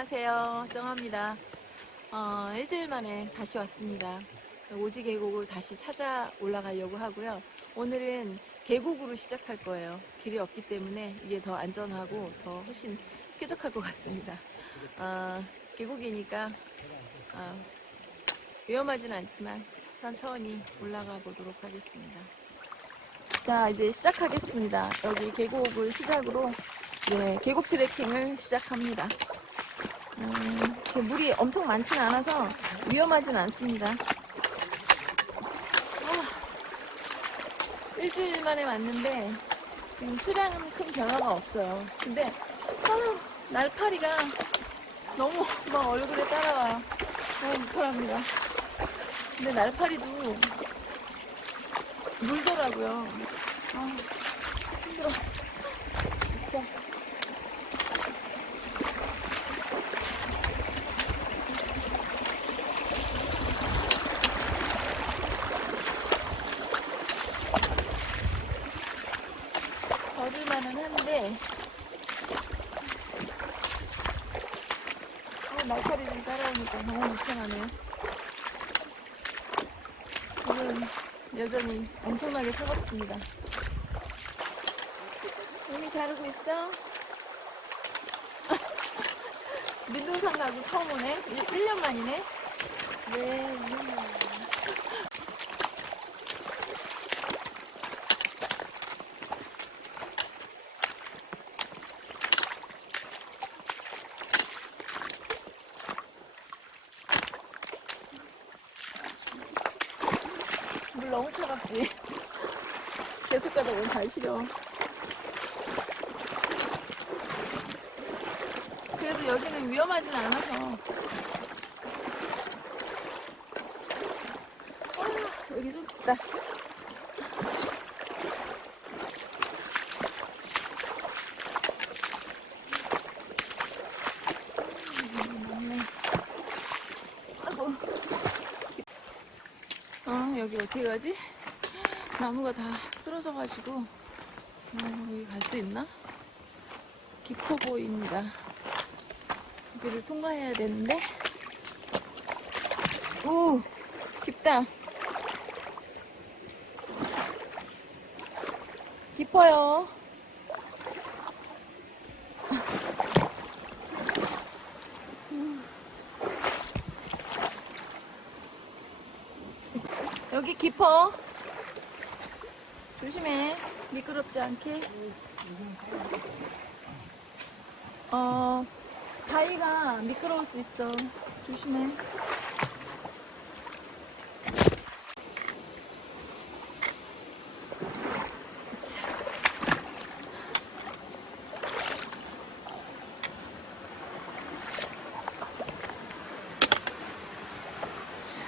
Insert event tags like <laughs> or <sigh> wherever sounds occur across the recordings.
안녕하세요. 정합니다. 어, 일주일 만에 다시 왔습니다. 오지 계곡을 다시 찾아 올라가려고 하고요. 오늘은 계곡으로 시작할 거예요. 길이 없기 때문에 이게 더 안전하고 더 훨씬 쾌적할 것 같습니다. 어, 계곡이니까 어, 위험하진 않지만 천천히 올라가 보도록 하겠습니다. 자, 이제 시작하겠습니다. 여기 계곡을 시작으로 네, 계곡 트레킹을 시작합니다. 음, 물이 엄청 많지는 않아서 위험하진 않습니다. 아, 일주일 만에 왔는데 지금 수량은 큰 변화가 없어요. 근데 아, 날파리가 너무 <laughs> 막 얼굴에 따라와요. 너무 불편합니다. 근데 날파리도 물더라고요. 아, 힘들어. 진짜. 걸을만은 한데, 어, 날파리 좀 따라오니까 너무 불편하네요. 지금 여전히 엄청나게 차갑습니다. 이미 자르고 있어? <laughs> 민둥산 가고 처음 오네? 1, 년 만이네? 네, 1년 만. 물 너무 차갑지? 계속 시려. 그래도 여기는 위험하진 않아서. 아, 여기 좋겠다. 어, 여기 어떻게 가지? 나무가 다 쓰러져가지고, 어, 여기 갈 수 있나? 깊어 보입니다. 여기를 통과해야 되는데, 오, 깊다. 깊어요. <laughs> 여기 깊어. 미끄럽지 않게. 어, 바위가 미끄러울 수 있어. 조심해. 자. 자.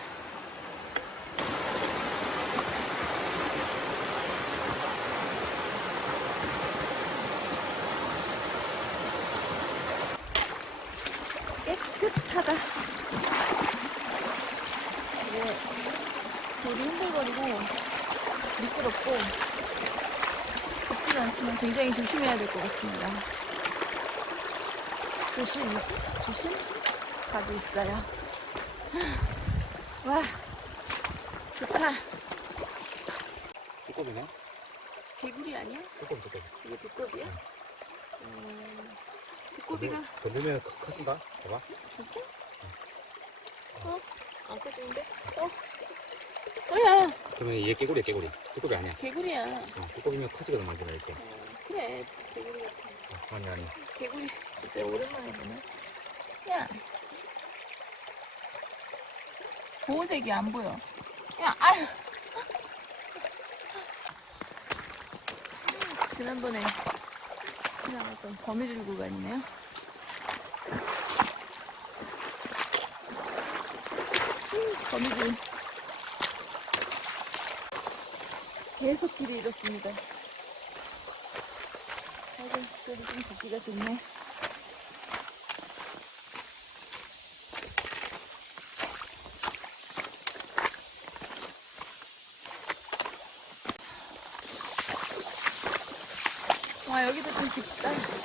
깨끗하다. 이게 돌이 흔들거리고 미끄럽고 덥진 않지만 굉장히 조심해야 될 것 같습니다. 조심, 조심 가고 있어요. 와, 좋다. 두꺼비네? 개구리 아니야? 두꺼비, 두꺼비. 이게 두꺼비야? 음, 두꺼비가 던지면 커진다? 봐봐. 진짜? 어? 안 꺼지는데? 어? 뭐야? 그러면 얘 깨구리야, 깨구리. 두꺼비 아니야. 개구리야. 어, 두꺼비면 커지거든, 완전 이렇게. 어, 그래, 개구리 같아. 어, 아니, 아니. 개구리 진짜 오랜만에 보네. 야. 보호색이 안 보여. 야, 아유. 지난번에 지나갔던 거미줄 구간이네요. 음, 거미줄. 계속 길이 이렇습니다. 그래도 좀 걷기가 좋네. 와, 여기도 좀 깊다.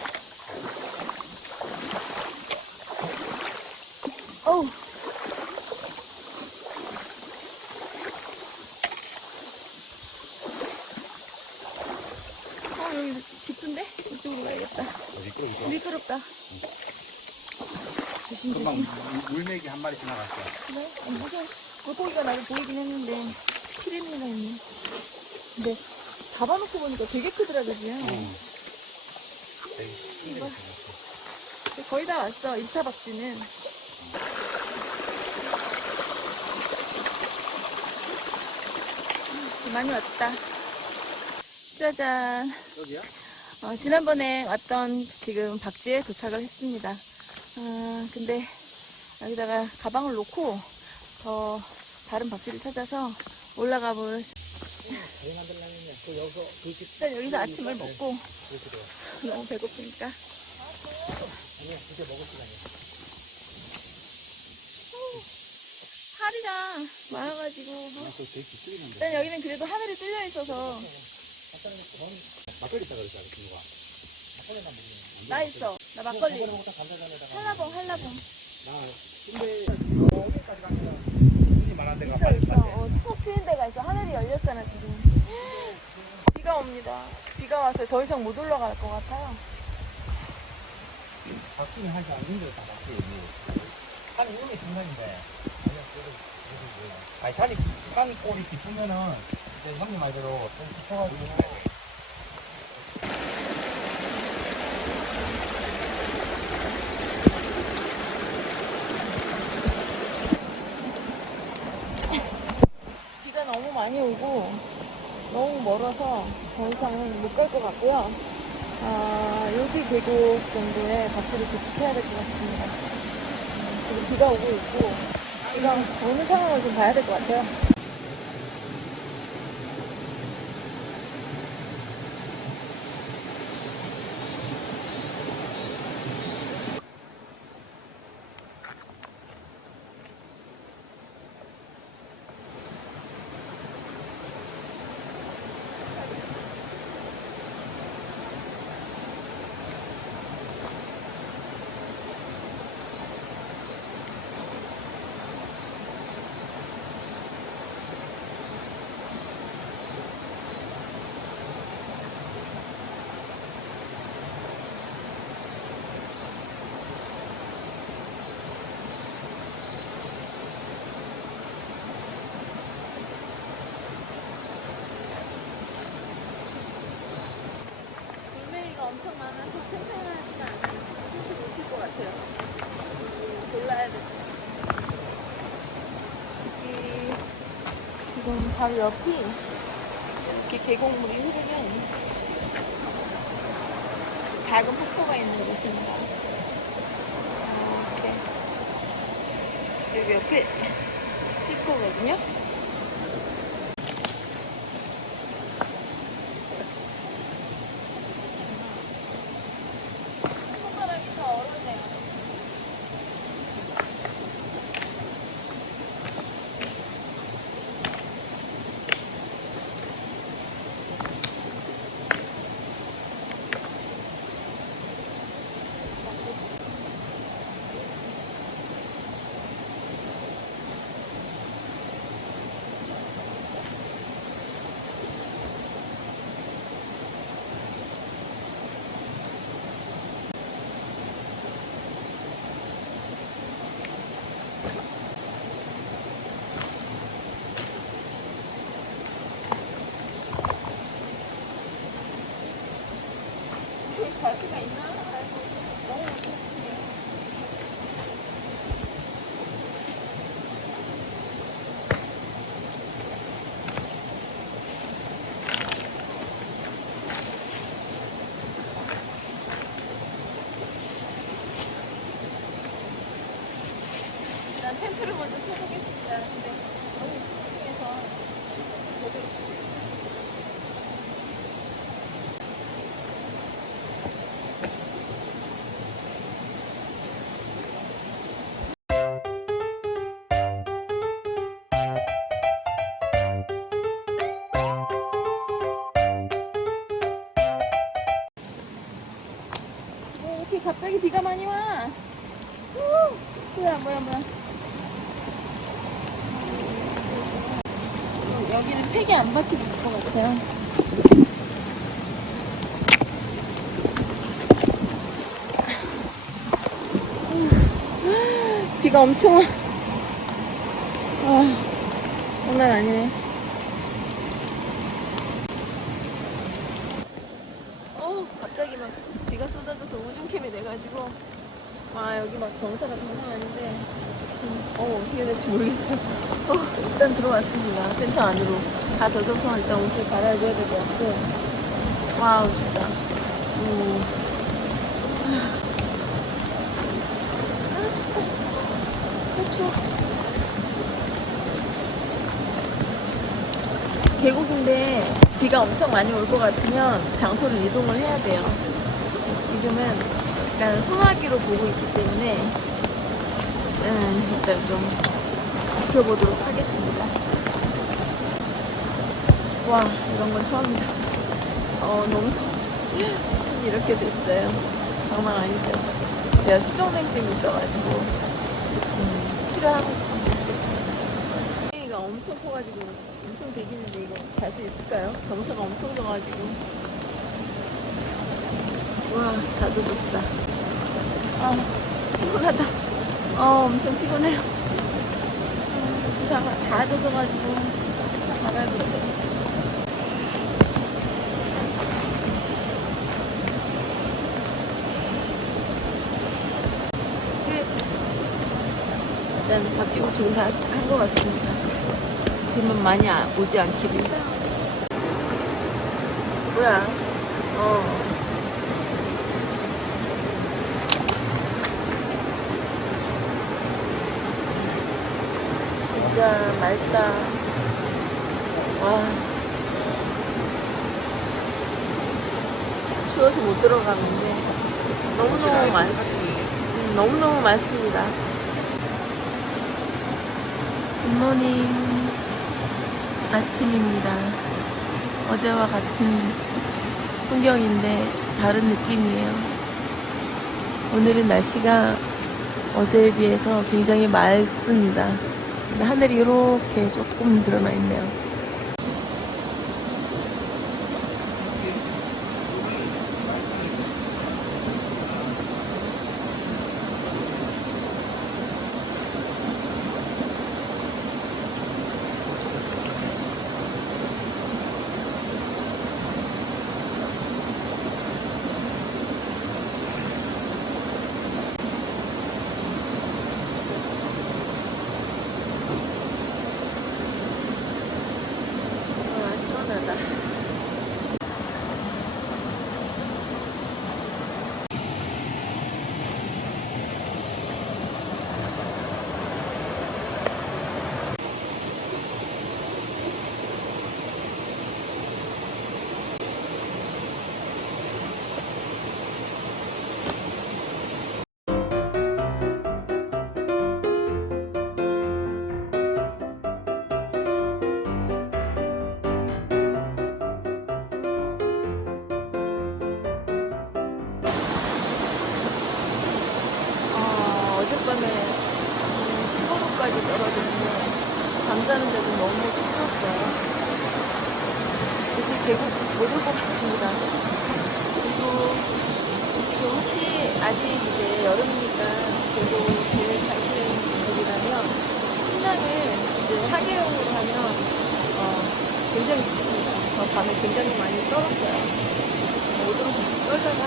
미끄러 미끄러. 미끄럽다. 조심 금방 조심. 물맥이 한 마리 지나갔어. 그래? 아니, 무슨 물고기가 나를 보이긴 했는데 피레미가 있네. 근데 잡아놓고 보니까 되게 크더라고 지금. 응. 이거... 거의 다 왔어. 2차 박쥐는. 많이 왔다. 짜잔. 여기야? 어, 지난번에 왔던 지금 박지에 도착을 했습니다. 아, 근데 여기다가 가방을 놓고 더 다른 박지를 찾아서 올라가 볼. 일단 여기서 아침을 먹고. <laughs> 너무 배고프니까. 파리가 많아가지고. 어. 일단 여기는 그래도 하늘이 뚫려 있어서 막걸리 있다 그랬잖아, 친구가. 막걸리만 먹으면. 나 있어. 나 막걸리. 먹다 감자전에다가. 한라봉 한라봉. 나 근데 어디까지 눈이 많은 데가 있어 있어. 어, 툭 트인 데가 있어. 하늘이 열렸잖아 지금. <gasps> 비가 옵니다. 비가 와서 더 이상 못 올라갈 것 같아요. 바뀌긴 하지 않는 데다 바뀌. 산 이름이 중간인데. 아니 산이 산 꼴이 깊으면은 이제 형님 말대로 좀 깊어가지고. 비가 너무 많이 오고 너무 멀어서 더 이상은 못 갈 것 같고요. 아, 여기 계곡 정도에 박수를 계속해야 될 것 같습니다. 음, 지금 비가 오고 있고 비가 오는 상황을 좀 봐야 될 것 같아요. 돌멩이가 엄청 많아서 팽팽하지가 않아요. 혹시 놓칠 것 같아요. 음, 골라야 돼. 여기 지금 바로 옆이 이렇게 계곡물이 흐르는 작은 폭포가 있는 곳입니다. 이렇게 여기 옆에 <laughs> 칠거거든요. 손가락이 더 얼었네요. 갈 수가 있나? 아이고, 너무 못했네요. 일단 텐트를 먼저 쳐보겠습니다. 근데 너무 뭉뚱해서 제대로 이렇게 갑자기 비가 많이 와? 우, 뭐야 뭐야 뭐야 여기는 팩이 안 박혀질 것 같아요 우, 비가 엄청 와. 아, 장난 아니네. 어, 갑자기 막 비가 쏟아져서 우중캠이 돼가지고 와 여기 막 경사가 장난 아닌데 음, 어 어떻게 될지 모르겠어요. 어, 일단 텐트 안으로 다 젖어서 일단 옷을 갈아입어야 될 것 같고 와우 진짜. 오. 아 춥다. 아 추워. 계곡인데 비가 엄청 많이 올 것 같으면 장소를 이동을 해야 돼요. 지금은 약간 소나기로 보고 있기 때문에 음, 일단 좀 지켜보도록 하겠습니다. 와 이런 건 처음이다. 어 너무. 손이 이렇게 됐어요. 장난 아니죠. 제가 수족냉증이 있어가지고 음, 치료하고 있습니다. 가 엄청 커가지고 엄청 되겠는데 이거 잘 수 있을까요? 경사가 엄청 져가지고 와 다 젖었다 아 피곤하다 아 엄청 피곤해요 아, 다, 다 젖어가지고 나가야 되 일단 박지고 조금 다한 것 같습니다 비만 많이 아- 오지 않기를. 뭐야? 어. 진짜 맑다. 와. 추워서 못 들어가는데 너무너무 많, 음, 너무너무 많습니다. 굿모닝. 아침입니다. 어제와 같은 풍경인데 다른 느낌이에요. 오늘은 날씨가 어제에 비해서 굉장히 맑습니다. 근데 하늘이 이렇게 조금 드러나 있네요. 15도까지 떨어졌는데 잠자는데도 너무 추웠어요. 이제 계곡 못올 것 같습니다. 그리고 지금 혹시 아직 이제 여름이니까 계곡 계획 하시는 분들이라면 침낭을 이제 하계용으로 하면 어, 굉장히 좋습니다. 저 밤에 굉장히 많이 떨었어요. 오도로 떨다가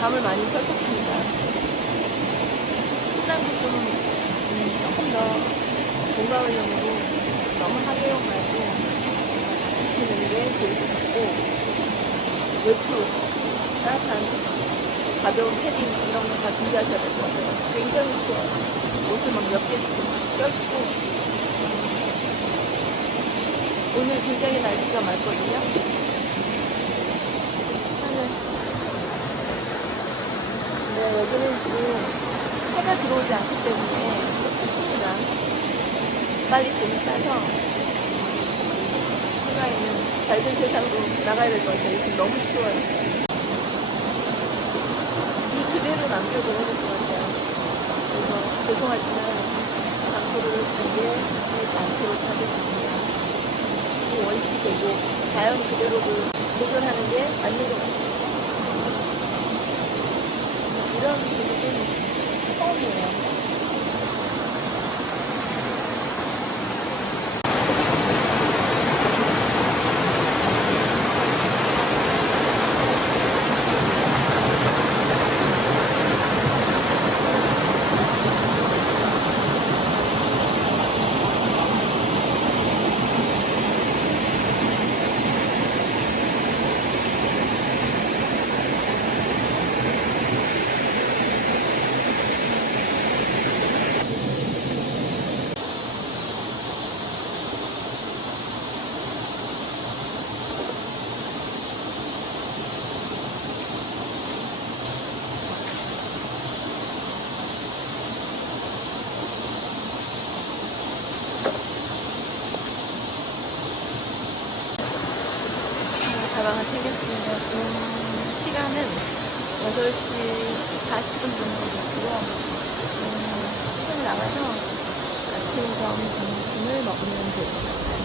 잠을 많이 설쳤습니다. 신랑도 좀 음, 조금 더 공감하려고 너무 하계용 말고 하시는 게 좋을 것 같고 외투 따뜻한 가벼운 패딩 이런 거 다 준비하셔야 될 것 같아요. 굉장히 좋아요. 옷을 막 몇 개 지금 껴입고 오늘 굉장히 날씨가 맑거든요. 하늘. 네, 여기는 지금 해가 들어오지 않기 때문에 춥습니다. 빨리 짐을 싸서 해가 있는 밝은 세상으로 나가야 될 것 같아요. 지금 너무 추워요. 이 그대로 남겨둬야 될 것 같아요. 그래서 죄송하지만 장소를 공개 하지 않도록 하겠습니다. 이 원시 계곡, 자연 그대로를 보존하는 게 맞는 것 같아요. 이런 계곡은 처음이에요. 지금 시간은 8시 40분 정도 됐고요. 음, 좀 나가서 겸 점심을 먹으면 될것 같아요.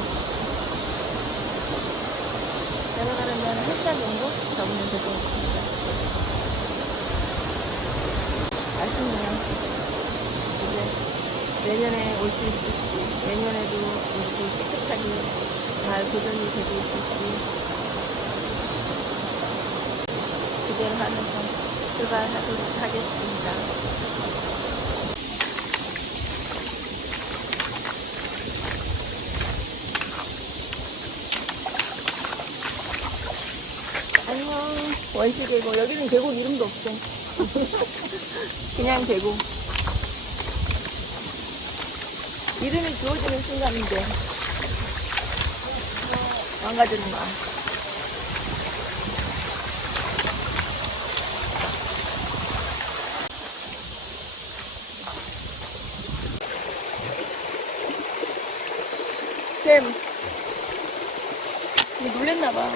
내려가려면 1시간 정도 잡으면 될것 같습니다. 아쉽네요. 이제 내년에 올 수 있을지, 내년에도 이렇게 깨끗하게 잘 보존이 되고 있을지 기대를 하면서 출발하도록 하겠습니다. 안녕. 원시 계곡. 여기는 계곡 이름도 없어. <laughs> 그냥 계곡. 이름이 주어지는 순간인데. 망가지는 거야. 쌤. 이거 놀랬나봐.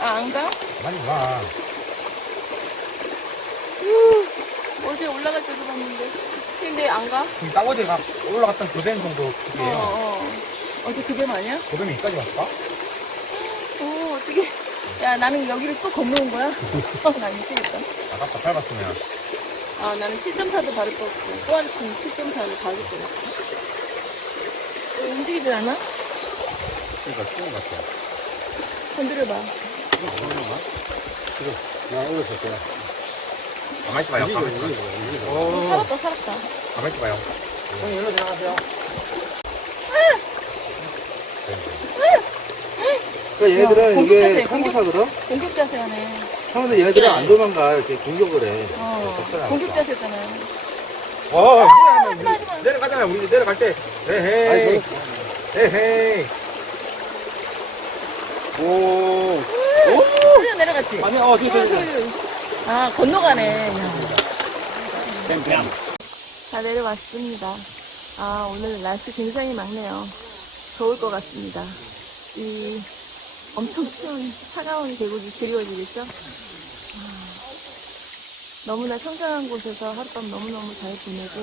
아, 안 가? 많이 와. 후, 어제 올라갈 때도 봤는데. 근데 안 가? 지금 땅어제가 올라갔던 교대인 정도 어, 크기예요. 어. 어제 그게 아니야? 고뱀이 여기까지 왔어? 어, 어떻게. 야, 나는 여기를 또 건너온 거야? <laughs> 나 미치겠다. 아깝다 밟았으면. 아, 나는 7.4도 바를 뻔했고, 또한통 7.4를 바를 뻔했어. 어, 움직이질 않아? 그러니까 추운 것 같아. 건드려봐. 이거 모르는가? 지금 나 올렸을 거야. 가만히 있어봐요. 가만히 있어봐요. 어, 오. 살았다, 살았다. 가만히 있어봐요. 형님 일로 지나가세요. 그 얘네들은 공격 이게 자세, 공격. 상급하거든? 공격 자세 하네. 하는데 얘네들은 안 도망가. 이렇게 공격을 해. 어, 공격 하니까. 자세잖아요. 어, 하지마, 하지마. 내려가잖아. 우리 이제 내려갈 때. 아니, 에헤이. 에헤이. 오. 소리가 내려갔지? 아니, 어, 뒤에, 소리, 뒤에. 아, 건너가네. 다 내려왔습니다. 아, 오늘 날씨 굉장히 맑네요. 더울 것 같습니다. 이 엄청 추운 차가운 계곡이 그리워지겠죠? 아, 너무나 청정한 곳에서 하룻밤 너무너무 잘 보내고,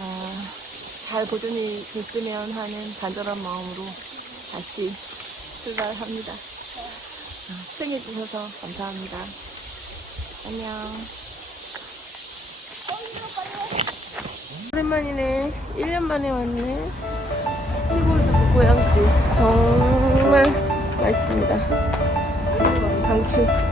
아, 잘 보존이 됐으면 하는 간절한 마음으로 다시 출발합니다. 아, 시청해주셔서 감사합니다. 안녕. 오랜만이네. 1년 만에 왔네. 시골 고향집. 정말 맛있습니다. 강추.